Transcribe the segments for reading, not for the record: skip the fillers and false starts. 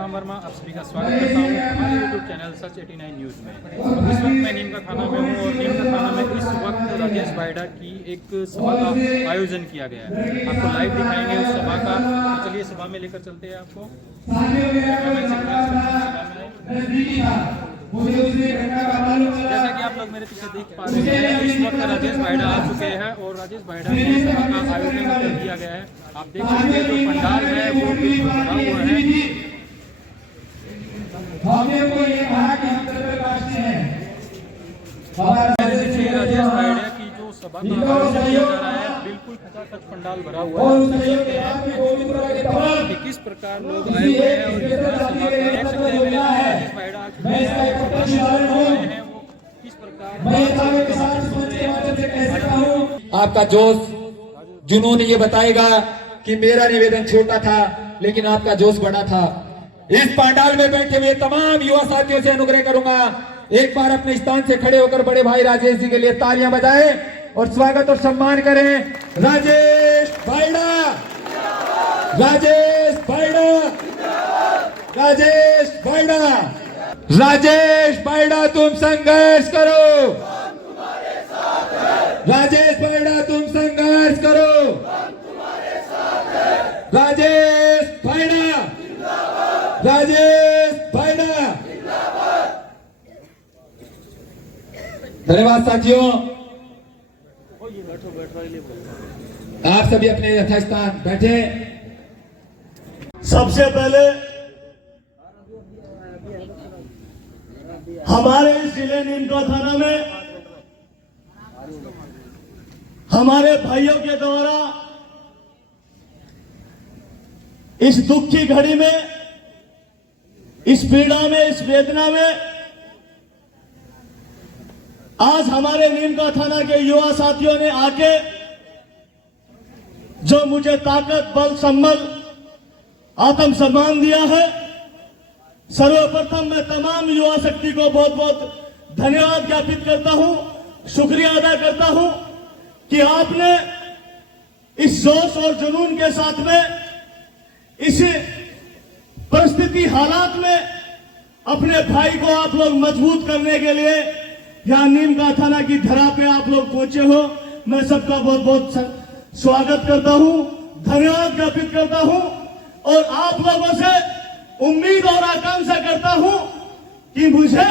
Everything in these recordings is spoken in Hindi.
राम वर्मा आप सभी का स्वागत करता हूँ हमारे यूट्यूब चैनल सच 89 न्यूज़ में। तो इस वक्त मैं नीम का थाना में हूँ और नीम का थाना में इस वक्त राजेश बायडा की एक सभा का आयोजन किया गया है। आपको लाइव दिखाएंगे उस सभा का। तो चलिए सभा में लेकर चलते हैं आपको। जैसा कि आप लोग मेरे पीछे देख पा रहे हैं, इस वक्त राजेश बायडा आ चुके हैं और राजेश बायडा की सभा का आयोजन कर दिया गया है। आप देख सकते हैं जो पंडाल है वो बिल्कुल भरा हुआ है। राजेश बायडा की जो सभा का आयोजन किया जा रहा है, बिल्कुल खचाखच पंडाल भरा हुआ है। कि किस प्रकार लोग आए हुए हैं और देख सकते हैं राजेश बायडा वो किस प्रकार आपका जोश जुनून ये बताएगा कि मेरा निवेदन छोटा था लेकिन आपका जोश बड़ा था। इस पंडाल में बैठे हुए तमाम युवा साथियों से अनुग्रह करूंगा, एक बार अपने स्थान से खड़े होकर बड़े भाई राजेश जी के लिए तालियां बजाएं और स्वागत और सम्मान करें। राजेश बायडा, राजेश बायडा, राजेश बायडा, राजेश बायडा तुम संघर्ष करो, राजेश बायडा तुम संघर्ष करो, राजेश बायडा, राजेश बायडा। धन्यवाद साथियों। आप सभी अपने यथास्थान बैठे। सबसे पहले हमारे इस जिले नीमका थाना में हमारे भाइयों के द्वारा इस दुख की घड़ी में, इस पीड़ा में, इस वेदना में आज हमारे नीमका थाना के युवा साथियों ने आके जो मुझे ताकत, बल, संबल, आत्मसम्मान दिया है, सर्वप्रथम मैं तमाम युवा शक्ति को बहुत बहुत धन्यवाद ज्ञापित करता हूं, शुक्रिया अदा करता हूं कि आपने इस जोश और जुनून के साथ में इस परिस्थिति हालात में अपने भाई को आप लोग मजबूत करने के लिए यहाँ नीमका थाना की धरा पे आप लोग पहुंचे हो। मैं सबका बहुत बहुत स्वागत करता हूं, धन्यवाद ज्ञापित करता हूं और आप लोगों से उम्मीद और आकांक्षा करता हूं कि मुझे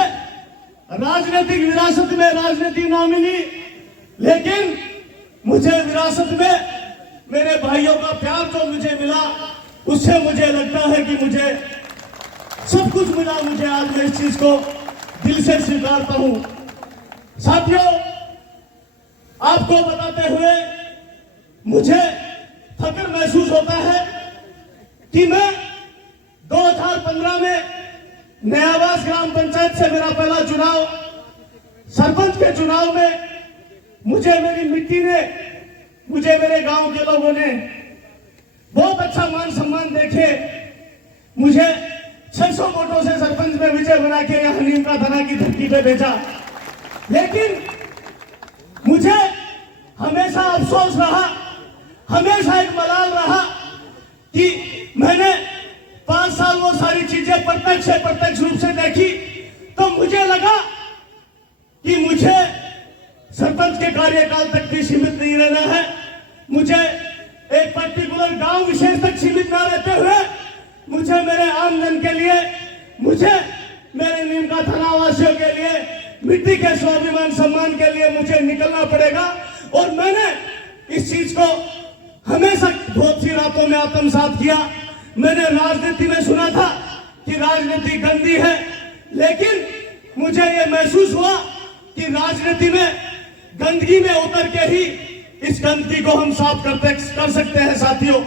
राजनीतिक विरासत में राजनीति ना मिली, लेकिन मुझे विरासत में मेरे भाइयों का प्यार जो मुझे मिला, उससे मुझे लगता है कि मुझे सब कुछ मिला। मुझे आज मैं इस चीज को दिल से स्वीकारता हूं। साथियों, आपको बताते हुए मुझे फक्र महसूस होता है कि मैं 2015 में नयावास ग्राम पंचायत से मेरा पहला चुनाव, सरपंच के चुनाव में मुझे मेरी मिट्टी ने, मुझे मेरे गांव के लोगों ने बहुत अच्छा मान सम्मान देके मुझे 600 वोटों से सरपंच में विजय बना के यहाँ नीमका थाना की धरती पे भेजा। लेकिन मुझे हमेशा अफसोस रहा, हमेशा एक मलाल रहा कि मैंने 5 साल वो सारी चीजें प्रत्यक्ष रूप से देखी, तो मुझे लगा कि मुझे सरपंच के कार्यकाल तक भी सीमित नहीं रहना है। मुझे एक पर्टिकुलर गांव विशेष तक सीमित ना रहते हुए मुझे मेरे आमजन के लिए, मुझे मेरे नीमका थाना वासियों के लिए, मिट्टी के स्वाभिमान सम्मान के लिए मुझे निकलना पड़ेगा। और मैंने इस चीज को हमेशा बहुत सी रातों में आत्मसात किया। मैंने राजनीति में सुना था कि राजनीति गंदी है, लेकिन मुझे यह महसूस हुआ कि राजनीति में गंदगी में उतर के ही इस गंदगी को हम साफ कर सकते हैं साथियों।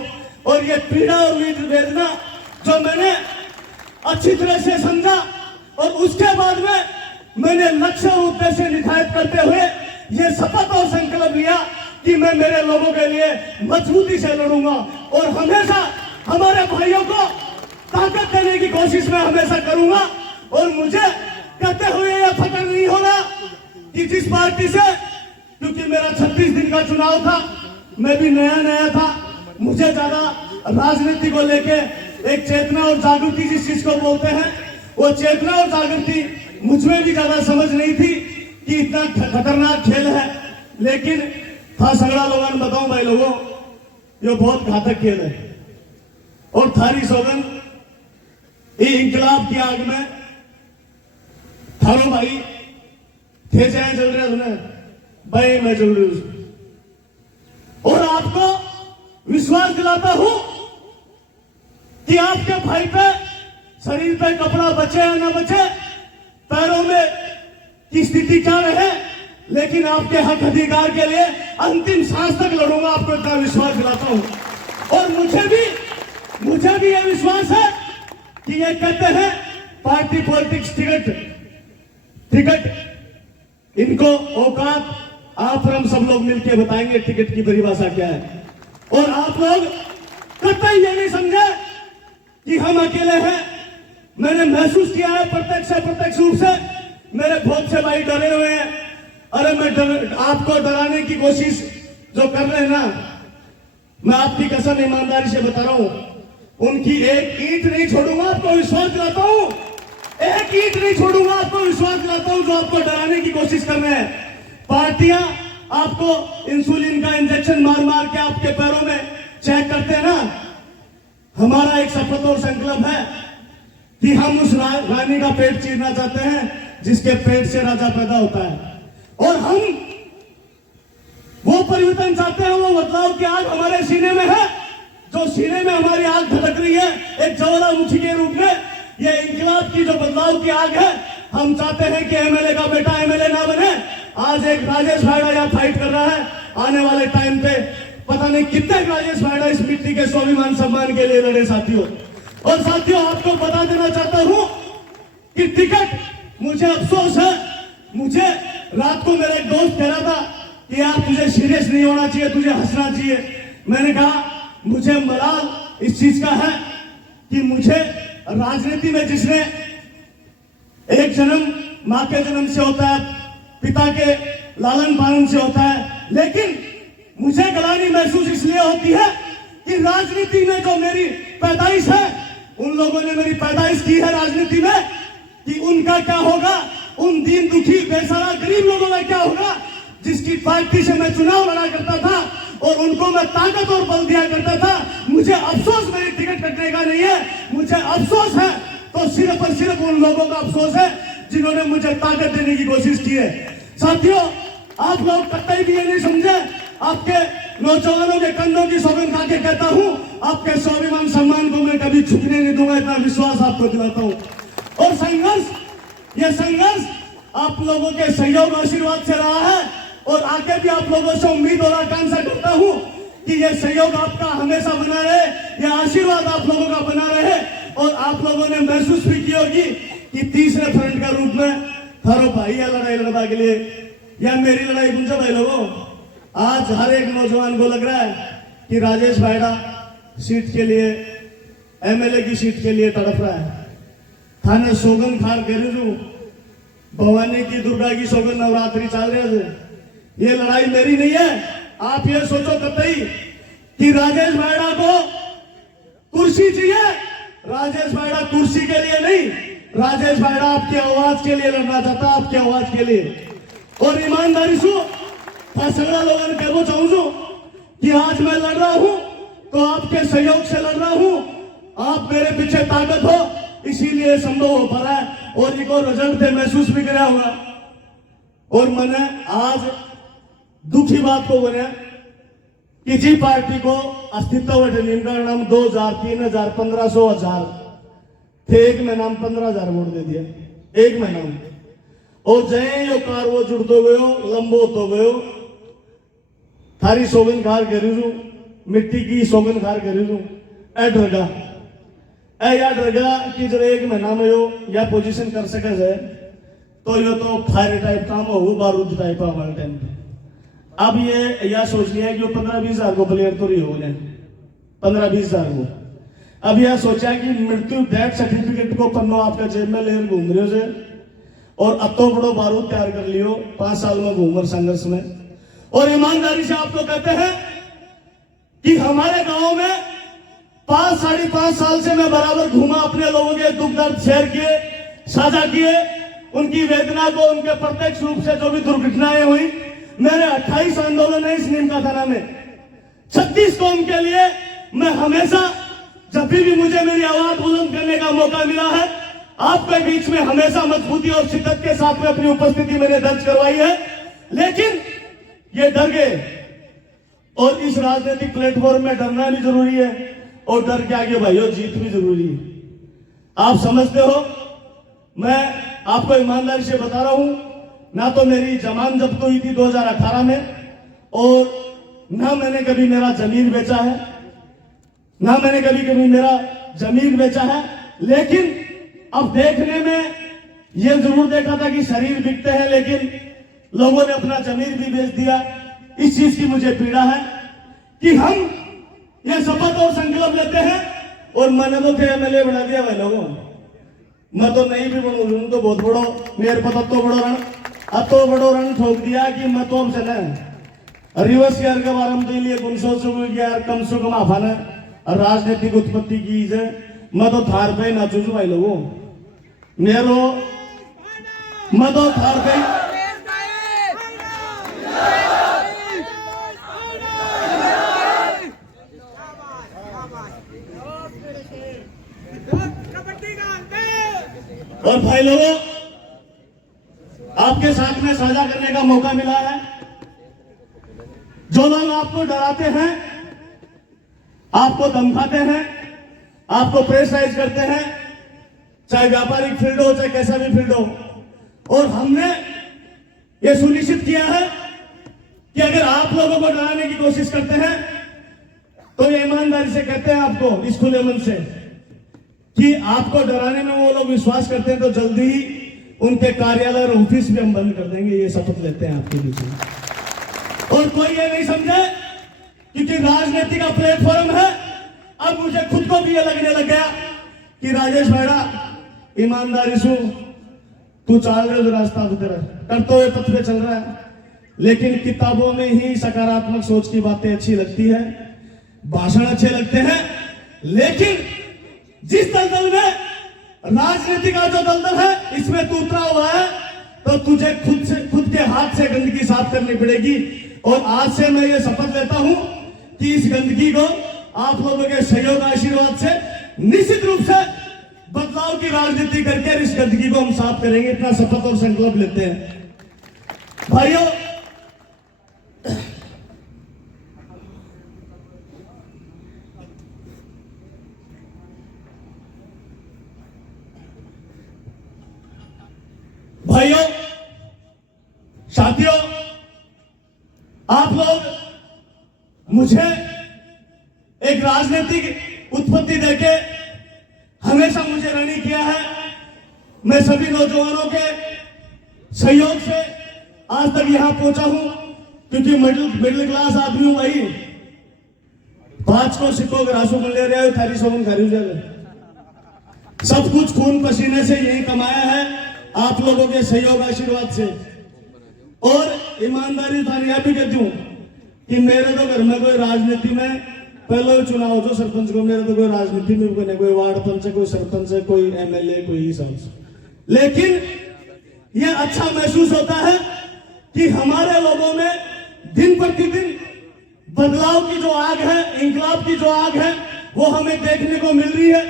और ये पीड़ा और वेदना जो मैंने अच्छी तरह से समझा और उसके बाद में मैंने लक्ष्य और उद्देश्य निर्धारित करते हुए ये शपथ और संकल्प लिया कि मैं मेरे लोगों के लिए मजबूती से लड़ूंगा और हमेशा हमारे भाइयों को ताकत देने की कोशिश में हमेशा करूंगा। और मुझे कहते हुए यह फक्र नहीं होना कि जिस पार्टी से, क्योंकि मेरा 26 दिन का चुनाव था, मैं भी नया था, मुझे ज्यादा राजनीति को लेके एक चेतना और जागृति जिस चीज को बोलते हैं, वो चेतना और जागृति मुझमें भी ज्यादा समझ नहीं थी कि इतना खतरनाक खेल है। लेकिन था सगड़ा लोगों ने बताऊं भाई लोगों, ये बहुत घातक खेल है। और थारी सौगन ये इंकलाब की आग में थारो भाई थे जाए चल रहे सुने भाई, मैं चल रही हूं। और आपको विश्वास दिलाता हूं कि आपके भाई पे शरीर पे कपड़ा बचे या ना बचे, पैरों में की स्थिति क्या रहे, लेकिन आपके हक अधिकार के लिए अंतिम सांस तक लड़ूंगा, आपको इतना विश्वास दिलाता हूं। और मुझे भी यह विश्वास है कि ये कहते हैं पार्टी पॉलिटिक्स टिकट इनको औकात आप और हम सब लोग मिलकर बताएंगे टिकट की परिभाषा क्या है। और आप लोग कतई ये नहीं समझे कि हम अकेले हैं। मैंने महसूस किया है प्रत्यक्ष रूप से, मेरे बहुत से भाई डरे हुए हैं। अरे मैं आपको डराने की कोशिश जो कर रहे हैं ना, मैं आपकी कसम ईमानदारी से बता रहा हूं, उनकी एक ईंट नहीं छोड़ूंगा, आपको विश्वास दिलाता हूं। एक ईंट नहीं छोड़ूंगा, आपको विश्वास दिलाता हूं, जो आपको डराने की कोशिश कर रहे हैं। पार्टियां आपको इंसुलिन का इंजेक्शन मार मार के आपके पैरों में चेक करते हैं ना। हमारा एक शपथ और संकल्प है कि हम उस रानी का पेट चीरना चाहते हैं जिसके पेट से राजा पैदा होता है। और हम वो परिवर्तन चाहते हैं, वो बदलाव की आग हमारे सीने में है। जो सीने में हमारी आग धड़क रही है एक ज्वालामुखी के रूप में, ये इंकलाब की जो बदलाव की आग है। हम चाहते हैं कि एमएलए का बेटा एमएलए ना बने। आज एक राजेश भाड़ा यहाँ फाइट कर रहा है, आने वाले टाइम पे पता नहीं कितने राजेश भाड़ा इस मिट्टी के स्वाभिमान सम्मान के लिए लड़े साथियों। और साथियों, आपको बता देना चाहता हूं कि टिकट, मुझे अफसोस है, मुझे रात को मेरा एक दोस्त कह रहा था कि यार तुझे सीरियस नहीं होना चाहिए, तुझे हंसना चाहिए। मैंने कहा मुझे मलाल इस चीज का है कि मुझे राजनीति में जिसने एक जन्म मां के जन्म से होता है, पिता के लालन पालन से होता है, लेकिन मुझे गलानी महसूस इसलिए होती है कि राजनीति में जो मेरी पैदाइश है, उन लोगों ने मेरी पैदाइश की है राजनीति में, कि उनका क्या होगा, उन दीन दुखी बेसहारा गरीब लोगों का क्या होगा जिसकी पार्टी से मैं चुनाव लड़ा करता था और उनको मैं ताकत और बल दिया करता था। मुझे अफसोस मेरी टिकट कटने का नहीं है, मुझे अफसोस है तो सिर्फ और सिर्फ उन लोगों का अफसोस है जिन्होंने मुझे ताकत देने की कोशिश की है। साथियों, आप लोग कतई भी ये नहीं समझे, आपके नौजवानों के कंधों की सौगंध खा के कहता हूं, आपके स्वाभिमान सम्मान को मैं कभी झुकने नहीं दूंगा, इतना विश्वास आपको दिलाता हूं। और ये संघर्ष आप लोगों के सहयोग आशीर्वाद से रहा है और आगे भी आप लोगों से उम्मीद और आकांक्षा करता हूं कि ये सहयोग आपका हमेशा बना रहे, ये आशीर्वाद आप लोगों का बना रहे। और आप लोगों ने महसूस भी की होगी कि तीसरे फ्रंट का रूप में थारो भाई या लड़ाई लड़वा के लिए या मेरी लड़ाई बुझो भाई लोगों। आज हर एक नौजवान को लग रहा है कि राजेश भाड़ा सीट के लिए, एमएलए की सीट के लिए तड़प रहा है। थाने सौगन खार करू, भवानी की दुर्गा की सौगन नवरात्रि चल रहे थे। ये लड़ाई मेरी नहीं है। आप ये सोचो कतई कि राजेश भाड़ा को कुर्सी चाहिए, राजेश भाड़ा कुर्सी के लिए नहीं, राजेश भाड़ा आपकी आवाज के लिए लड़ना चाहता, आपकी आवाज के लिए। और ईमानदारी से सगड़ा लोगों ने कहना चाहूँ कि आज मैं लड़ रहा हूं तो आपके सहयोग से लड़ रहा हूं, आप मेरे पीछे ताकत हो, इसीलिए संभव हो पा रहा है। और एक और रिजल्ट महसूस भी कराया होगा। और मैंने आज दुखी बात को बोले कि जी पार्टी को अस्तित्व का नाम 2000, 3000, 1500, 1000 थे, एक महीना में 15,000 वोट दे दिया, एक महीना में। और जय यो कार वो जुड़तो गयो, लंबो तो गयो, थारी सौगन खार करू, मिट्टी की सौगन खार करू, ए ड्रगा या ड्रगा की जब एक महीना में यो या पोजीशन कर सके जाए तो यो तो फायर टाइप काम हो, बारूद टाइप का हमारे टाइम पे। अब ये या सोच लिया कि 15-20 को प्लेयर तो नहीं हो गए, 15-20 को। अब यह सोचा कि मृत्यु डेथ सर्टिफिकेट को पन्नो आपका जेब में लेकर घूम रहे हो से, और अब तो बड़ो बारूद तैयार कर लियो, 5 साल में घूमर संघर्ष में। और ईमानदारी से आपको कहते हैं कि हमारे गांव में 5 साढ़े 5 साल से मैं बराबर घूमा, अपने लोगों के दुख दर्द शेयर किए, साझा किए, उनकी वेदना को, उनके प्रत्यक्ष रूप से जो भी दुर्घटनाएं हुई। मेरे 28 आंदोलन है इस नीमका थाना में, 36 कौम के लिए। मैं हमेशा जब भी मुझे मेरी आवाज बुलंद करने का मौका मिला है, आपके बीच में हमेशा मजबूती और शिद्दत के साथ में अपनी उपस्थिति मैंने दर्ज करवाई है। लेकिन ये डर गए, और इस राजनीतिक प्लेटफॉर्म में डरना भी जरूरी है, और डर के आगे भाइयों जीत भी जरूरी है। आप समझते हो, मैं आपको ईमानदारी से बता रहा हूं, ना तो मेरी जमानत जब्त हुई थी 2018 में, और ना मैंने कभी मेरा जमीन बेचा है, ना मैंने कभी मेरा जमीन बेचा है। लेकिन अब देखने में यह जरूर देखा था कि शरीर बिकते हैं, लेकिन लोगों ने अपना जमीन भी बेच दिया। इस चीज की मुझे पीड़ा है कि हम ये शपथ और संकल्प लेते हैं, और मैंने तो थे एमएलए बना दिया भाई लोगों, मैं तो नहीं भी बनू तो बहुत बड़ो मेरे पता तो बड़ो रण, अब तो बड़ो रण ठोक दिया कि मैं तो अब चले रिवर्स यार के बारे में तो लिए यार कम से कम आफाना राजनीतिक उत्पत्ति की है। मैं तो थार पे ना चूजू भाई लोगों मेरो, मैं तो थार पे और भाई लोगों आपके साथ में साझा करने का मौका मिला है। जो लोग आपको डराते हैं, आपको धमकाते हैं, आपको प्रेशराइज करते हैं, चाहे व्यापारिक फील्ड हो चाहे कैसा भी फील्ड हो, और हमने ये सुनिश्चित किया है कि अगर आप लोगों को डराने की कोशिश करते हैं तो ये ईमानदारी से कहते हैं आपको इस खुले मन से कि आपको डराने में वो लोग विश्वास करते हैं तो जल्दी ही उनके कार्यालय और ऑफिस भी हम बंद कर देंगे। ये शपथ लेते हैं आपके बीच में। और कोई ये नहीं समझे क्योंकि राजनीति का प्लेटफॉर्म है। अब मुझे खुद को भी ये लगने लग गया कि राजेश भाड़ा ईमानदारी से तू चल रहे हो रास्ता करते हुए पथ पे चल रहा है, लेकिन किताबों में ही सकारात्मक सोच की बातें अच्छी लगती है, भाषण अच्छे लगते हैं, लेकिन जिस दलदल में राजनीति का जो दलदल है इसमें तू उतरा हुआ है तो तुझे खुद के हाथ से गंदगी साफ करनी पड़ेगी। और आज से मैं ये शपथ लेता हूं कि इस गंदगी को आप लोगों के सहयोग आशीर्वाद से निश्चित रूप से बदलाव की राजनीति करके इस गंदगी को हम साफ करेंगे। इतना शपथ और संकल्प लेते हैं भाइयों। भाइयों साथियों, आप लोग मुझे एक राजनीतिक उत्पत्ति देके हमेशा मुझे ऋणी किया है। मैं सभी नौजवानों के सहयोग से आज तक यहां पहुंचा हूं क्योंकि मिडिल क्लास आदमी हूं भाई। 5 को सिक्को ग्रासों में ले रहे हो, थारी सोमन खरीद जाए, सब कुछ खून पसीने से यही कमाया है आप लोगों के सहयोग आशीर्वाद से। और ईमानदारी थारी यह भी कहती हूं कि मेरे तो घर में कोई राजनीति में पहले चुनाव जो सरपंच को, मेरे तो कोई राजनीति में कोई नहीं, कोई वार्ड पंच है, कोई सरपंच है, कोई एमएलए, कोई ही सांसद। लेकिन यह अच्छा महसूस होता है कि हमारे लोगों में दिन प्रतिदिन बदलाव की जो आग है, इंकलाब की जो आग है, वो हमें देखने को मिल रही है।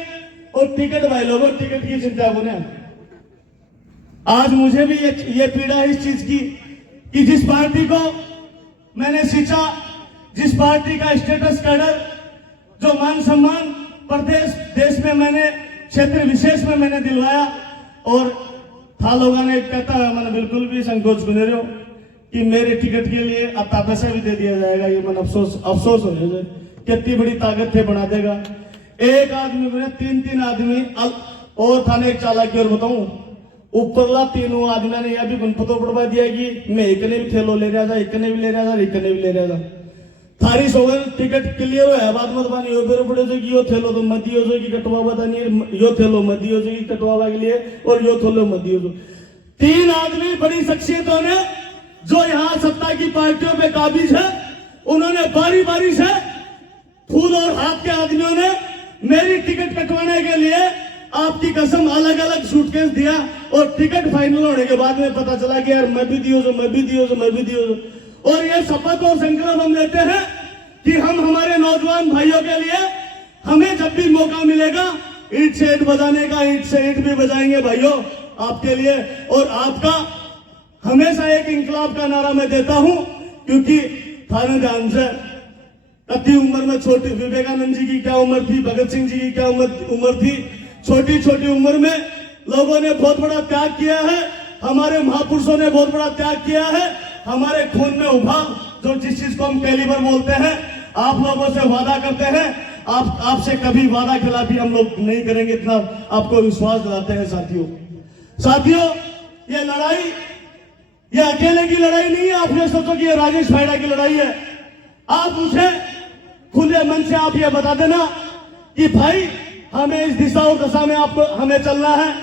और टिकट भाई लोगों, टिकट की चिंता को ना, आज मुझे भी ये पीड़ा है इस चीज की कि जिस पार्टी को मैंने सींचा, जिस पार्टी का स्टेटस कैडर, जो मान सम्मान प्रदेश देश में मैंने क्षेत्र विशेष में मैंने दिलवाया, और था लोगों ने कहता है मैंने बिल्कुल भी संकोच बने रहे हो कि मेरे टिकट के लिए आता पैसा भी दे दिया जाएगा। ये मन अफसोस हो जाए, कितनी बड़ी ताकत थे बना देगा। एक आदमी बने 3 आदमी और थाने एक चालाकी और बताऊं, ऊपरला 3 आदमी ने यह भी पतो पड़वा दिया कि मैं एक ने भी थैलो ले रहा था, एक ने भी ले रहा था, एक ने भी ले रहा था। थारी सोगन टिकट क्लियर है, बात मत बानी हो बेरो पड़े जो कि यो थैलो तो मत दियो जो कि कटवा बता नहीं, यो थैलो मत दियो जो कि कटवा के लिए, और यो थैलो मत दियो जो। 3 आदमी बड़ी शख्सियतों ने जो यहाँ सत्ता की पार्टियों पे काबिज है, उन्होंने बारी बारी से फूल और हाथ के आदमियों ने मेरी टिकट कटवाने के लिए आपकी कसम अलग अलग सूटकेस दिया और टिकट फाइनल होने के बाद में पता चला कि यार मैं भी दियो जो, मैं भी दियो जो, मैं भी दियो जो। और ये शपथ और संकल्प हम लेते हैं कि हम हमारे नौजवान भाइयों के लिए हमें जब भी मौका मिलेगा ईंट से ईंट बजाने का, ईंट से ईंट भी बजाएंगे भाइयों आपके लिए। और आपका हमेशा एक इंकलाब का नारा मैं देता हूं, क्योंकि थाने ध्यान से अति उम्र में छोटी विवेकानंद जी की क्या उम्र थी, भगत सिंह जी की क्या उम्र थी, छोटी छोटी उम्र में लोगों ने बहुत बड़ा त्याग किया है, हमारे महापुरुषों ने बहुत बड़ा त्याग किया है। हमारे खून में उभार, जो जिस चीज को हम कैलिबर बोलते हैं, आप लोगों से वादा करते हैं, आपसे कभी वादा खिलाफी हम लोग नहीं करेंगे, इतना आपको विश्वास दिलाते हैं साथियों। ये लड़ाई ये अकेले की लड़ाई नहीं है। आप ये सोचो कि ये राजेश भाईडा की लड़ाई है। आप मुझे खुले मन से आप ये बता देना कि भाई हमें इस दिशा और दशा में आपको हमें चलना है।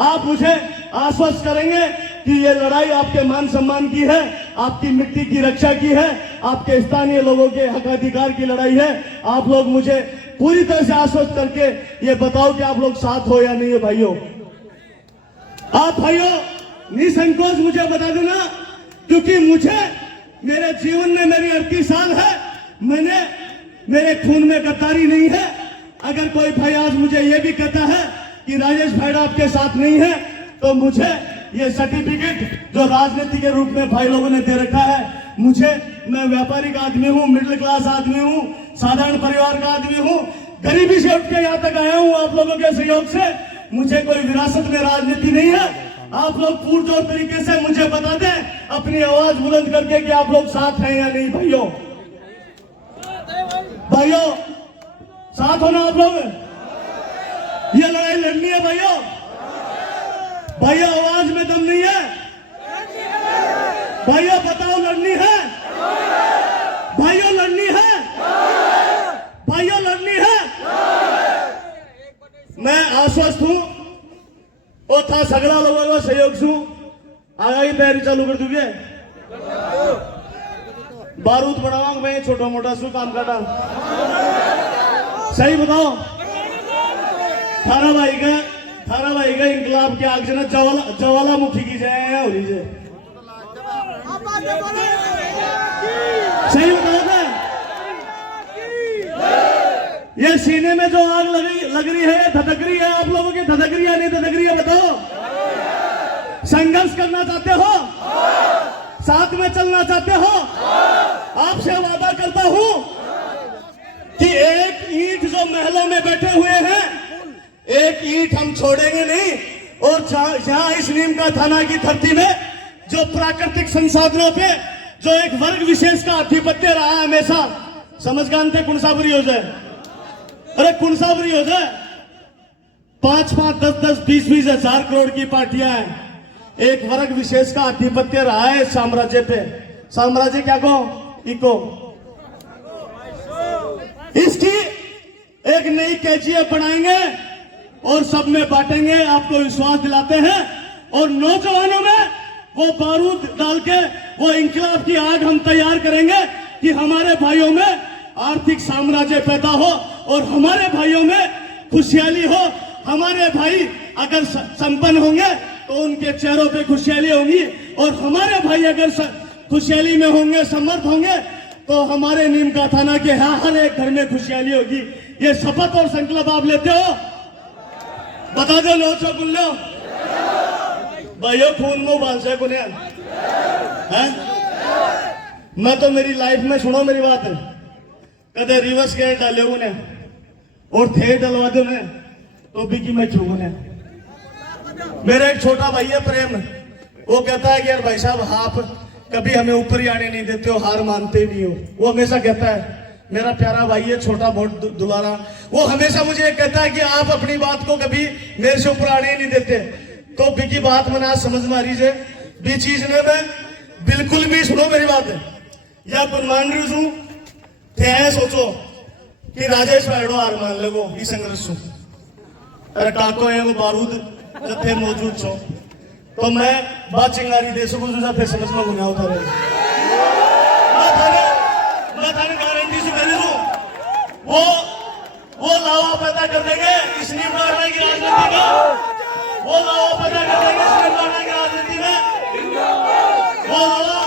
आप मुझे आश्वस्त करेंगे कि ये लड़ाई आपके मान सम्मान की है, आपकी मिट्टी की रक्षा की है, आपके स्थानीय लोगों के हक अधिकार की लड़ाई है। आप लोग मुझे पूरी तरह से आश्वस्त करके ये बताओ कि आप लोग साथ हो या नहीं है भाइयों। आप भाइयों निसंकोच मुझे बता देना, क्योंकि मुझे मेरे जीवन में मेरी 38 साल है, मेरे खून में गद्दारी नहीं है। अगर कोई भाई आज मुझे ये भी कहता है कि राजेश भाईडा आपके साथ नहीं है, तो मुझे ये सर्टिफिकेट जो राजनीति के रूप में भाई लोगों ने दे रखा है, मैं व्यापारिक आदमी हूँ, मिडिल क्लास आदमी हूँ, साधारण परिवार का आदमी हूँ, गरीबी से उठ के यहाँ तक आया हूँ आप लोगों के सहयोग से। मुझे कोई विरासत में राजनीति नहीं है। आप लोग पुरजोर तरीके से मुझे बता दें अपनी आवाज बुलंद करके कि आप लोग साथ हैं या नहीं भाइयों। साथ होना आप लोग, ये लड़ाई लड़नी है भाइयों। आवाज में दम नहीं है भाइयों, बताओ लड़नी है भाइयों, लड़नी है भाइयों, लड़नी है। मैं आश्वस्त हूं और था सगड़ा लोगों का सहयोग छू। आगा की तैयारी चालू कर दूंगे, बारूद बढ़ावांग मैं छोटा मोटा शू काम काटा। सही बताओ, थारा भाई का इंकलाब के आग से ना ज्वालामुखी की जाए हो लीजिए। सही बताओ ना, ये सीने में जो आग लग रही है, धधक रही है, आप लोगों की धधक रही है नहीं धधक रही है बताओ। संघर्ष करना चाहते हो, साथ में चलना चाहते हो, आपसे वादा करता हूं कि एक ईंट जो महलों में बैठे हुए हैं, एक ईंट हम छोड़ेंगे नहीं। और जहां इस नीम का थाना की धरती में जो प्राकृतिक संसाधनों पे जो एक वर्ग विशेष का आधिपत्य रहा है हमेशा, समझ गानते कुणसाबरी हो जाए, अरे कुणसाबरी हो जाए, 5-5, 10-10, 20-20 हजार करोड़ की पार्टियां हैं। एक वर्ग विशेष का आधिपत्य रहा है साम्राज्य पे। साम्राज्य क्या को इको, इसकी एक नई केजीएफ बनाएंगे और सब में बांटेंगे, आपको विश्वास दिलाते हैं। और नौजवानों में वो बारूद डाल के वो इंकलाब की आग हम तैयार करेंगे कि हमारे भाइयों में आर्थिक साम्राज्य पैदा हो और हमारे भाइयों में खुशहाली हो। हमारे भाई अगर संपन्न होंगे तो उनके चेहरों पे खुशहाली होगी, और हमारे भाई अगर खुशहाली में होंगे, समर्थ होंगे, तो हमारे नीम का थाना के हर एक घर में खुशहाली होगी। ये शपथ और संकल्प आप लेते हो, बता दो लो चो लो भाइयों, खून में बांध से कुने हैं। मैं तो मेरी लाइफ में, सुनो मेरी बात, कदे रिवर्स गेयर डाले उन्हें और थे डलवा दो ने तो भी कि मैं क्यों ने। मेरा एक छोटा भाई है प्रेम, वो कहता है कि यार भाई साहब आप कभी हमें ऊपर ही आने नहीं देते हो, हार मानते ही नहीं हो। वो हमेशा कहता है, मेरा प्यारा भाई है, छोटा बहुत दुलारा, वो हमेशा मुझे कहता है कि आप अपनी बात को कभी मेरे से ऊपर आने ही नहीं देते। तो बिकी बात मना समझ मारी जे बी चीज ने मैं बिल्कुल भी, सुनो मेरी बात है, या मान रही हूं थे सोचो कि राजेश भाईडो हार मान लगो इस संघर्ष। अरे टाको है वो बारूद जथे मौजूद छो, तो मैं बात चिंगारी दे सकूं जो जाते समझ में गुना होता रहे। मैं थाने गारंटी से कह रही हूं, वो लावा पैदा कर देंगे इस नीम काटने की राजनीति में, वो लावा पैदा कर देंगे इस नीम काटने की राजनीति में, वो लावा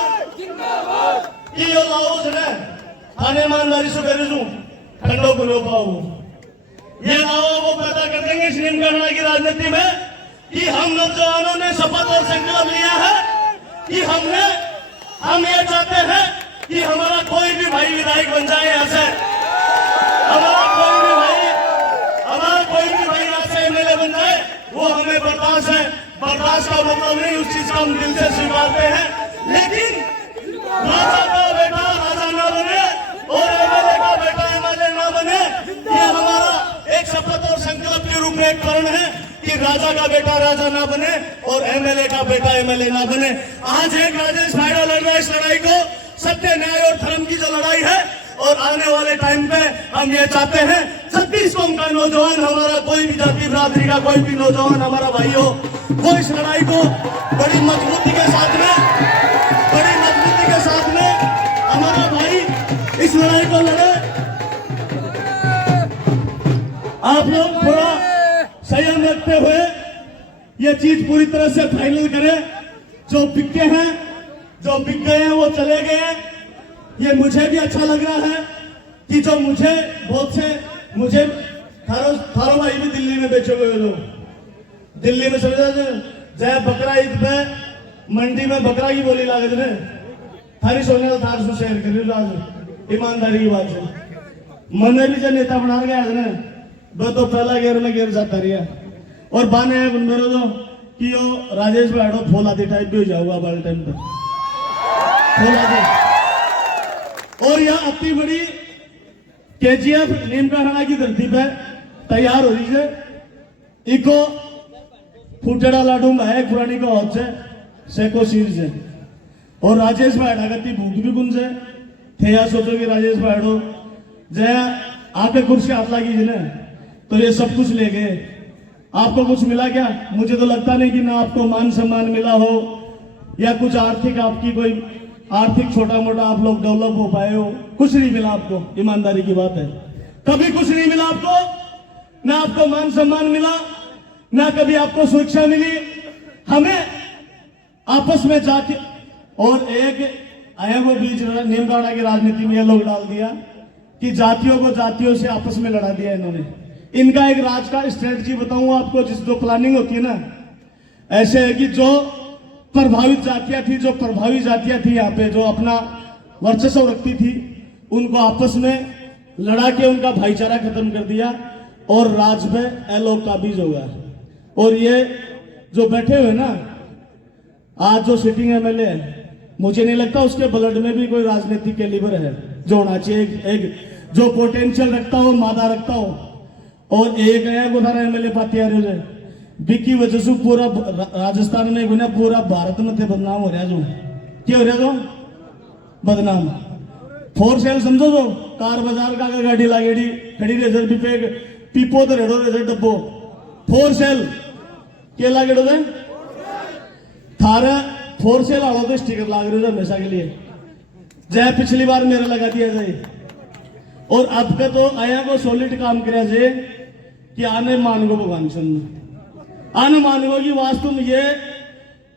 कि यो लाओ से थाने ईमानदारी से करी हूं ठंडो को लो पाओ, ये लाओ वो पैदा कर देंगे इस नीम काटने की राजनीति में कि हम नौजवानों ने शपथ और संकल्प लिया है कि हम ये चाहते हैं कि हमारा कोई भी भाई विधायक बन जाए यहाँ से, हमारा कोई भी भाई यहाँ से एमएलए बन जाए, वो हमें बर्दाश्त है। बर्दाश्त का मतलब नहीं, उस चीज का हम दिल से स्वीकारते हैं, लेकिन राजा का बेटा राजा ना बने और एमएलए का बेटा एमएलए ना बने, ये हमारा एक शपथ और संकल्प के रूप में एक करण है कि राजा का बेटा राजा ना बने और एमएलए का बेटा एमएलए ना बने। आज एक राजेश भाईडा लड़ रहा है इस लड़ाई को, सत्य न्याय और धर्म की जो लड़ाई है, और आने वाले टाइम पे हम ये चाहते हैं 36 कौम का नौजवान, हमारा कोई भी जाति बिरादरी का कोई भी नौजवान हमारा भाई हो, वो इस लड़ाई को बड़ी मजबूती के साथ में हमारा भाई इस लड़ाई को लड़े। आप लोग थोड़ा संयम रखते हुए ये चीज पूरी तरह से फाइनल करें। जो बिके हैं, जो बिक गए हैं वो चले गए हैं। ये मुझे भी अच्छा लग रहा है कि जो मुझे थारो भाई भी दिल्ली में बेचे हुए लोग, दिल्ली में समझा जय बकरा ईद पे मंडी में बकरा की बोली लागत ने थारी सोने का थार से शेयर कर आज ईमानदारी की बात है। मैंने भी जो नेता बना गया है ना, वो तो पहला गेर में गिर जाता रहा, और बाने मेरे जो कि यो राजेश भाईडो फोल आदि टाइप भी हो जाऊंगा बाल टाइम पर फोल आदि। और यह अति बड़ी केजीएफ नीम काटना की धरती पे तैयार हो रही है। इको फूटेड़ा लाडू में है पुरानी को हौज से को सीर से, और राजेश भाईडा का भूख भी गुंज है थे। या सोचो कि राजेश भाईडो जय आके कुर्सी हाथ लगी जिन्हें तो ये सब कुछ ले गए, आपको कुछ मिला क्या? मुझे तो लगता नहीं कि ना आपको मान सम्मान मिला हो या कुछ आर्थिक आपकी कोई आर्थिक छोटा मोटा आप लोग डेवलप हो पाए हो, कुछ नहीं मिला आपको। ईमानदारी की बात है, कभी कुछ नहीं मिला आपको, ना आपको मान सम्मान मिला, ना कभी आपको सुरक्षा मिली। हमें आपस में जाके और एक आया वो बीच नीम काटना की राजनीति में ये लोग डाल दिया कि जातियों को जातियों से आपस में लड़ा दिया इन्होंने। इनका एक राज का स्ट्रेटजी बताऊं आपको, जिस जो प्लानिंग होती है ना, ऐसे है कि जो प्रभावित जातियां थी, जो प्रभावी जातियां थी यहाँ पे, जो अपना वर्चस्व रखती थी, उनको आपस में लड़ा के उनका भाईचारा खत्म कर दिया और राज पे एलोक काबिज हो गया। और ये जो बैठे हुए ना आज जो सिटिंग एमएलए है, मुझे नहीं लगता उसके ब्लड में भी कोई राजनीतिक कैलिबर है जो होना चाहिए, एक जो पोटेंशियल रखता हो, मादा रखता हो। और एक है वो सारा एमएलए पाती आ रहे बिकी वजह से पूरा राजस्थान में गुना पूरा भारत में थे बदनाम हो रहा जो क्या हो रहा जो बदनाम। फोर सेल समझो जो कार बाजार का गाड़ी लागेड़ी खड़ी रेजर पे पीपो तो रेडो रेजर डब्बो फोर सेल के लागेड़ो थे थारा फोर सेल आड़ो तो स्टिकर लाग रहे हो हमेशा के लिए। जय पिछली बार मेरा लगा दिया जाए और अब का तो आया को सॉलिड काम करे जाए कि आने मान गो भगवान चंद आने मान गो की वास्तव में ये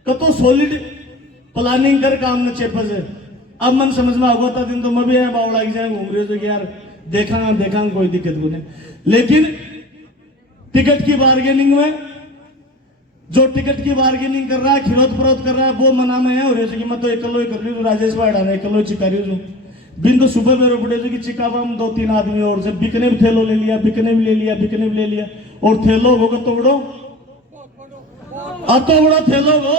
कतो सॉलिड प्लानिंग कर काम न चेपस है। अब मन समझ में आगो था दिन तो मैं भी है बावड़ा की जाए घूम रहे हो कि यार देखा कोई दिक्कत को नहीं। लेकिन टिकट की बार्गेनिंग में जो टिकट की बार्गेनिंग कर रहा है, खिरोत फरोत कर रहा है, वो मना में है। और कि मैं तो एकलो ही कर रही हूँ, राजेश भाईडा ने एकलो चिका रही हूँ। बिंदु सुबह में रोपड़े कि चिकावा हम 2-3 आदमी और से बिकने भी थैलो ले लिया, बिकने भी ले लिया और थैलो होगा तो बड़ो थैलो हो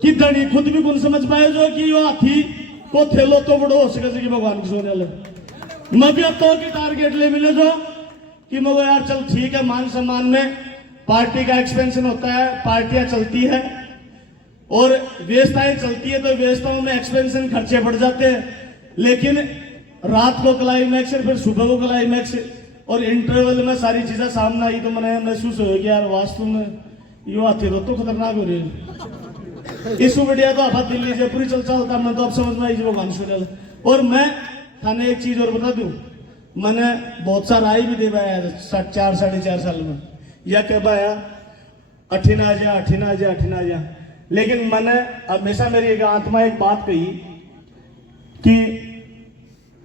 कि धनी खुद भी कौन समझ पाए जो कि वो हाथी को थैलो तो बड़ो हो सके कि भगवान की सोने वाले। मैं भी अब तो की टारगेट ले मिले जो कि मैं यार चल ठीक है, मान सम्मान में पार्टी का एक्सपेंशन होता है, पार्टियां चलती है और व्यवस्थाएं चलती है, तो व्यवस्थाओं में एक्सपेंशन खर्चे बढ़ जाते हैं। लेकिन रात को क्लाइमैक्स फिर सुबह को क्लाइमैक्स और इंटरवल में सारी चीजें सामने आई तो मैंने महसूस हो कि यार वास्तव में यो हाथी रो तो खतरनाक हो रही है। इस बढ़िया तो आप दिल्ली से पूरी चलता मैं तो अब समझ में आई भगवान। और मैं थाने एक चीज और बता दूं, मैंने बहुत सा राय भी दे पाया 4-4.5 साल में, या कह पाया अठिना जा, लेकिन मैंने हमेशा मेरी एक आत्मा एक बात कही कि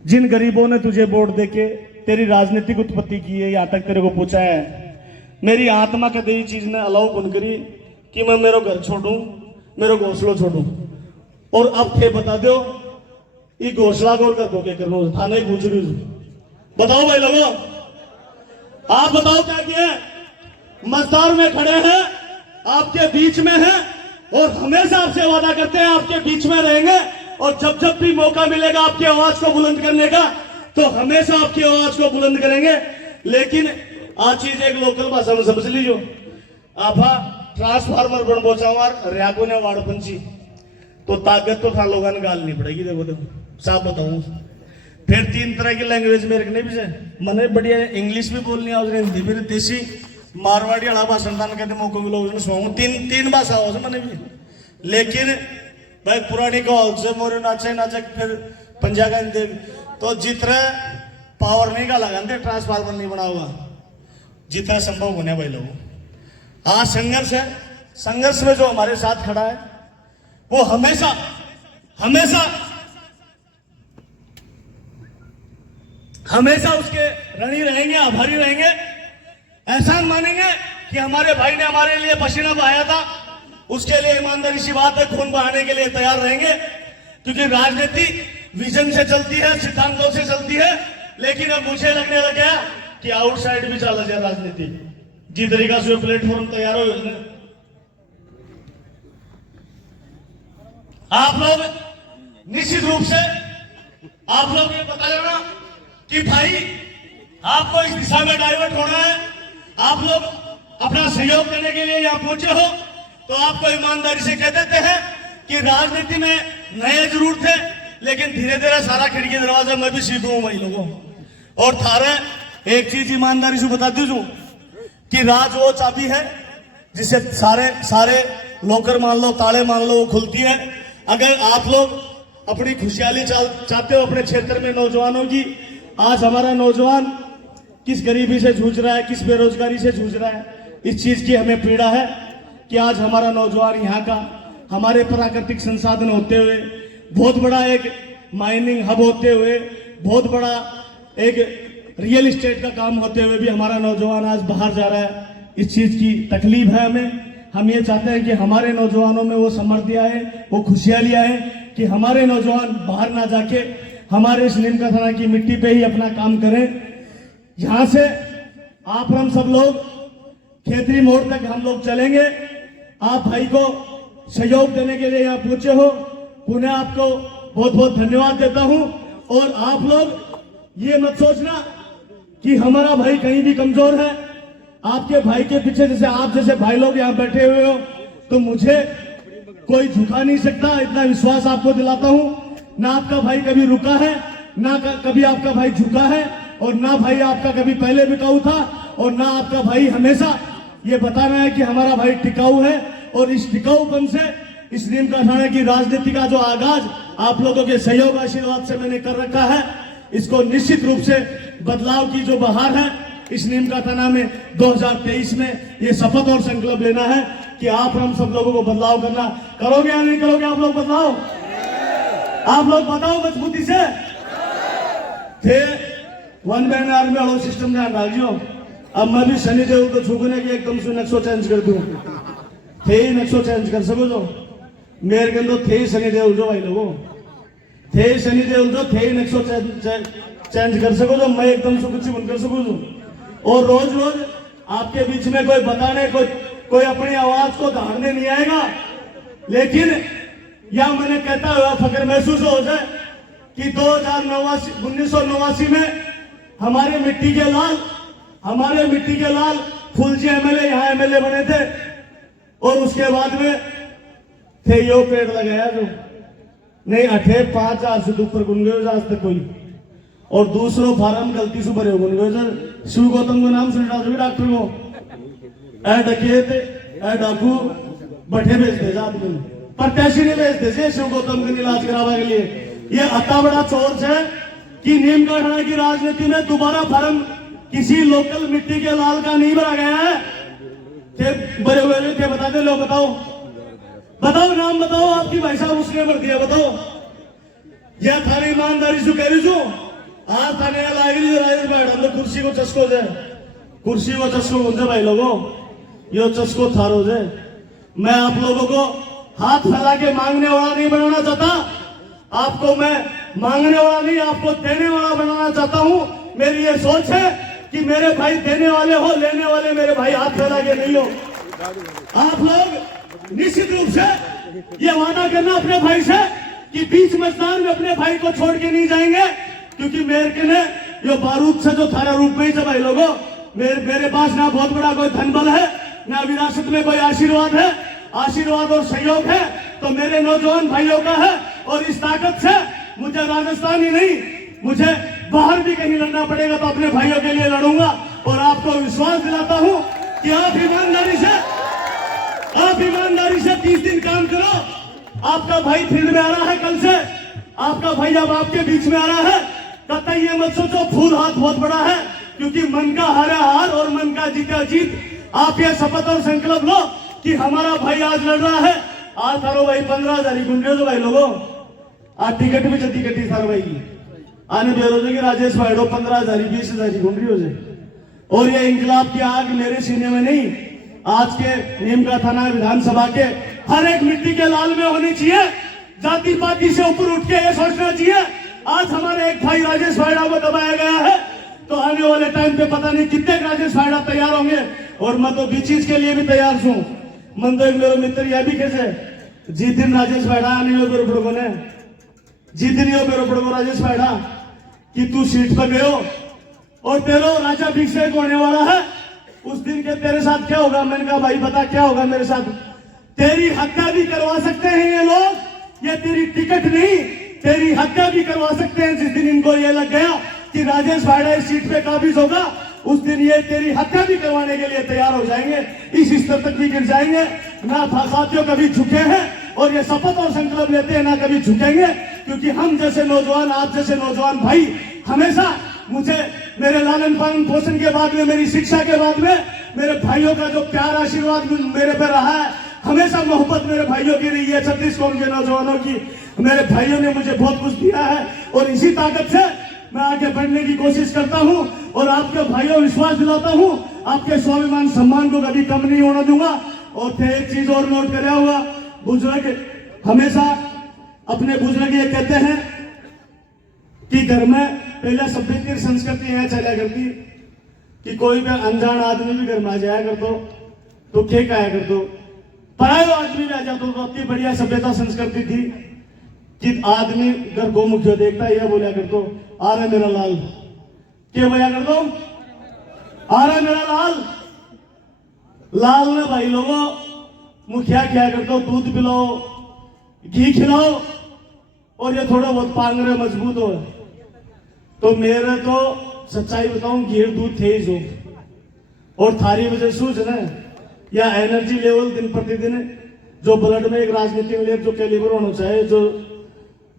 जिन गरीबों ने तुझे वोट देके तेरी राजनीतिक उत्पत्ति की है, यहाँ तक तेरे को पूछा है, मेरी आत्मा के दी चीज ने अलाउ कौन करी कि मैं मेरो घर छोड़ू, मेरो घोंसलो छोड़ू। और अब थे बता दो ये घोंसला को कर दो, क्या करो थाने पूछ रही बताओ भाई लोगों, आप बताओ क्या किया। मस्तार में खड़े हैं, आपके बीच में हैं, और हमेशा आपसे वादा करते हैं आपके बीच में रहेंगे, और जब जब भी मौका मिलेगा आपकी आवाज को बुलंद करने का, तो हमेशा आपकी आवाज को बुलंद करेंगे। लेकिन आज चीज एक लोकल भाषा में समझ लीजिए, आपा ट्रांसफार्मर बन पहुंचा रैको ने वाड़ पंची, तो ताकत तो था लोगों ने गाल नहीं पड़ेगी। देखो साफ बताऊं, फिर 3 तरह की लैंग्वेज में रखने भी से मैंने बढ़िया इंग्लिश भी बोलनी है, हिंदी भी, देसी मारवाड़ी वाला भाषण दान करने मौका मिला उसने सुनाऊं, तीन भाषा हो मैंने भी। लेकिन भाई पुरानी कहावत से मोरे नाचे नाचे फिर पंजा का तो जितना पावर नहीं का लगा ट्रांसफार्मर नहीं बना हुआ, जितना संभव होने भाई लोगों। आज संघर्ष है, संघर्ष में जो हमारे साथ खड़ा है वो हमेशा हमेशा हमेशा उसके ऋणी रहेंगे, आभारी रहेंगे, एहसान मानेंगे कि हमारे भाई ने हमारे लिए पसीना बहाया था, उसके लिए ईमानदारी सी बात है खून बहाने के लिए तैयार रहेंगे। क्योंकि राजनीति विजन से चलती है, सिद्धांतों से चलती है, लेकिन अब मुझे लगने लग गया कि आउटसाइड भी चला जाए राजनीति, जिस तरीका से प्लेटफॉर्म तैयार हो। आप लोग निश्चित रूप से आप लोग ये बता लेना कि भाई आपको इस दिशा में डाइवर्ट होना है, आप लोग अपना सहयोग देने के लिए यहाँ पहुंचे हो, तो आपको ईमानदारी से कह देते हैं कि राजनीति में नए जरूर थे, लेकिन धीरे धीरे सारा खिड़की दरवाजा मैं भी सीखूं वही लोगों। और थारे एक चीज ईमानदारी से बता दीजू कि राज वो चाबी है जिसे सारे लॉकर मान लो, ताले मान लो, वो खुलती है। अगर आप लोग अपनी खुशहाली चाहते हो अपने क्षेत्र में नौजवानों की, आज हमारा नौजवान किस गरीबी से जूझ रहा है, किस बेरोजगारी से जूझ रहा है, इस चीज की हमें पीड़ा है कि आज हमारा नौजवान यहाँ का हमारे प्राकृतिक संसाधन होते हुए, बहुत बड़ा एक माइनिंग हब होते हुए, बहुत बड़ा एक रियल एस्टेट का काम होते हुए भी हमारा नौजवान आज बाहर जा रहा है। इस चीज की तकलीफ है हमें। हम ये चाहते हैं कि हमारे नौजवानों में वो समृद्धि आए, वो खुशहाली आए, कि हमारे नौजवान बाहर ना जाके हमारे इस नीमका थाना की मिट्टी पे ही अपना काम करें। यहाँ से आप हम सब लोग खेतरी मोड़ तक हम लोग चलेंगे। आप भाई को सहयोग देने के लिए यहाँ पहुंचे हो, पुनः आपको बहुत बहुत धन्यवाद देता हूं। और आप लोग ये मत सोचना कि हमारा भाई कहीं भी कमजोर है। आपके भाई के पीछे जैसे आप जैसे भाई लोग यहाँ बैठे हुए हो, तो मुझे कोई झुका नहीं सकता, इतना विश्वास आपको दिलाता हूं। ना आपका भाई कभी रुका है, ना कभी आपका भाई झुका है, और ना भाई आपका कभी पहले बिकाऊ था, और ना आपका भाई हमेशा ये बता रहा है कि हमारा भाई टिकाऊ है। और इस टिकाऊपन से इस नीमका थाना की राजनीति का जो आगाज आप लोगों के सहयोग आशीर्वाद से मैंने कर रखा है, इसको निश्चित रूप से बदलाव की जो बहार है इस नीमका थाना में 2023 में ये शपथ और संकल्प लेना है कि आप हम सब लोगों को बदलाव करना। करोगे या नहीं करोगे आप लोग बदलाव? आप लोग बताओ मजबूती से। थे वन मैन आर्मी वालों सिस्टम ध्यान डालियो। अब मैं भी शनि देव को झुकने की एकदम से नक्शो चेंज कर दूं, थे ही नक्शो चेंज कर सको जो मेरे के अंदर थे ही शनि देव जो भाई लोगों, थे ही शनि देव जो थे ही नक्शो चेंज कर सको जो मैं एकदम से कुछ बन कर सकूं जो। और रोज रोज आपके बीच में कोई बताने कोई अपनी आवाज को धारने नहीं आएगा। लेकिन यह मैंने कहता हुआ फक्र महसूस हो जाए कि 1989 में हमारे मिट्टी के लाल फूलजी एमएलए यहाँ एमएलए बने थे। और उसके बाद में थे यो पेड़ लगाया जो नहीं 5 से ऊपर गुन गए आज तक कोई। और दूसरों फार्म गलती से भरे गुन गए सर। शिव गौतम को नाम सुन डाल डॉक्टर को ए डकेत ए डाकू बठे भेजते जात में, प्रत्याशी नहीं भेजते से शिव गौतम के इलाज करावा के लिए। ये अता बड़ा चोर है कि नीम का थाना की राजनीति में दोबारा फार्म किसी लोकल मिट्टी के लाल का नहीं भरा गया है। थे बड़े बड़े थे, बता दे, लो बताओ बताओ, नाम बताओ आपकी, भाई साहब उसने भर दिया, बताओ। यह थाने ईमानदारी से कह रही छू, आज थाने लागी राजेश भाई हम तो कुर्सी को चस्को जे, कुर्सी को चस्को बोलते भाई लोगों, यो चस्को थारो जे। मैं आप लोगों को हाथ फैला के मांगने वाला नहीं बनाना चाहता, आपको मैं मांगने वाला नहीं, आपको देने वाला बनाना चाहता हूं। मेरी ये सोच है कि मेरे भाई देने वाले हो, लेने वाले मेरे भाई हाथ फैला के नहीं हो। आप लोग निश्चित रूप से ये वादा करना अपने भाई से कि बीच मैदान में अपने भाई को छोड़ के नहीं जाएंगे, क्योंकि मेरे ने यो बारूद से जो थारा रूप में ही भाई लोगों, मेरे पास ना बहुत बड़ा कोई धन बल है, ना विरासत में कोई आशीर्वाद है, आशीर्वाद और सहयोग है तो मेरे नौजवान भाइयों का है। और इस ताकत से मुझे राजस्थान ही नहीं, मुझे बाहर भी कहीं लड़ना पड़ेगा तो अपने भाइयों के लिए लड़ूंगा। और आपको विश्वास दिलाता हूं कि आप ईमानदारी से 30 दिन काम करो। आपका भाई फील्ड में आ रहा है, कल से आपका भाई अब आपके बीच में आ रहा है। कतई ये मत सोचो फूल हाथ बहुत बड़ा है, क्योंकि मन का हारा हार और मन का जीता जीत। आप ये शपथ और संकल्प लो कि हमारा भाई आज लड़ रहा है। आज थारो भाई 15,000 गुन रहे हो भाई लोगों, आज टिकट भी जल्दी कटी थारो भाई की आने बेरोजगार की राजेश भाईडो 15,000 20,000 गुन रही हो जाए। और ये इंकलाब की आग मेरे सीने में नहीं, आज के नीम का थाना विधानसभा के हर एक मिट्टी के लाल में होनी चाहिए। जाति पाति से ऊपर उठ के ये सोचना चाहिए आज हमारे एक भाई राजेश भाईडा को दबाया गया है तो आने वाले टाइम पे पता नहीं कितने राजेश भाईडा तैयार होंगे। और मैं तो भी चीज के लिए भी तैयार हूं। मन तो एक मेरे मित्र यह भी कैसे जिस दिन राजेश भाईडा आने हो मेरे बड़को ने, जिस दिन हो मेरे बड़को राजेश भाईडा कि तू सीट पर गयो और तेरा राजा अभिषेक होने वाला है, उस दिन के तेरे साथ क्या होगा। मैंने कहा भाई बता क्या होगा मेरे साथ। तेरी हत्या भी करवा सकते हैं ये लोग, ये तेरी टिकट नहीं, तेरी हत्या भी करवा सकते हैं। जिस दिन इनको ये लग गया कि राजेश भाईडा इस सीट पे काबिज होगा, उस दिन ये तेरी हत्या भी करवाने के लिए तैयार हो जाएंगे, इस स्तर तक भी गिर जाएंगे। ना साथियों कभी झुके हैं और ये शपथ और संकल्प लेते हैं ना कभी झुकेंगे, क्योंकि हम जैसे नौजवान, आप जैसे नौजवान भाई हमेशा मुझे मेरे लालन पालन पोषण के बाद में, मेरी शिक्षा के बाद में मेरे भाइयों का जो प्यार आशीर्वाद मेरे पे रहा है, हमेशा मोहब्बत मेरे भाइयों की रही है। 36 कौम के नौजवानों की मेरे भाइयों ने मुझे बहुत कुछ दिया है और इसी ताकत से मैं आगे बढ़ने की कोशिश करता हूं। और आपके भाइयों विश्वास दिलाता हूं, आपके स्वाभिमान सम्मान को कभी कम नहीं होने दूंगा। और थे एक चीज और नोट कराया हुआ, बुजुर्ग हमेशा अपने बुजुर्ग ये कहते हैं कि घर में पहले सभ्यता संस्कृति यह चला करती कि कोई भी अनजान आदमी भी घर में आ जाया कर तो क्या आया कर दो, परायो आदमी भी आ जाता तो अपनी बढ़िया सभ्यता संस्कृति थी कि आदमी घर को मुख्य देखता यह बोला कर दो आ रहा मेरा लाल, क्या बोला कर दो आ रहा मेरा लाल। लाल ने भाई लोगों मुखिया क्या कर दो, दूध पिलाओ, घी खिलाओ और ये थोड़ा बहुत पांगरे मजबूत हो। तो मेरे तो सच्चाई बताऊं घी दूध तेज हो और थारी वजह सूझ ना या एनर्जी लेवल दिन प्रतिदिन जो ब्लड में एक राजनीतिक लेवल जो कैलिबर होना चाहिए,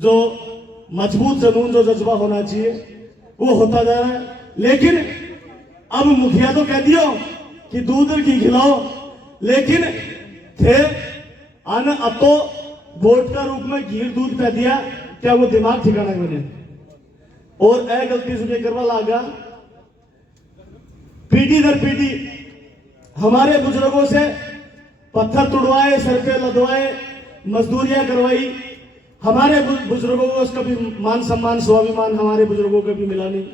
जो मजबूत जुनून जो जज्बा होना चाहिए वो होता जा रहा है। लेकिन अब मुखिया तो कह दियो कि दूध और घी खिलाओ, लेकिन थे आना अब तो वोट का रूप में घी दूध कह दिया, क्या वो दिमाग ठिकाना मैंने और ए गलती से करवा लागा। पीढ़ी दर पीढ़ी हमारे बुजुर्गों से पत्थर तुड़वाए, सर पे लदवाए, मजदूरियां करवाई, हमारे बुजुर्गों को उसका भी मान सम्मान स्वाभिमान हमारे बुजुर्गों को भी मिला नहीं।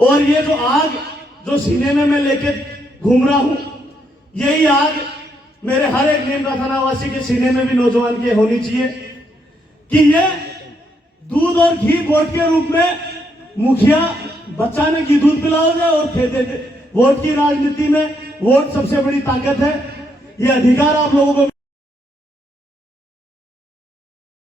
और ये जो आग जो सीने में मैं लेके घूम रहा हूं, यही आग मेरे हर एक नीम का थानावासी के सीने में भी नौजवान की होनी चाहिए कि ये दूध और घी वोट के रूप में मुखिया बच्चा ने घी दूध पिलाओ जाए और खेते वोट की राजनीति में वोट सबसे बड़ी ताकत है। ये अधिकार आप लोगों को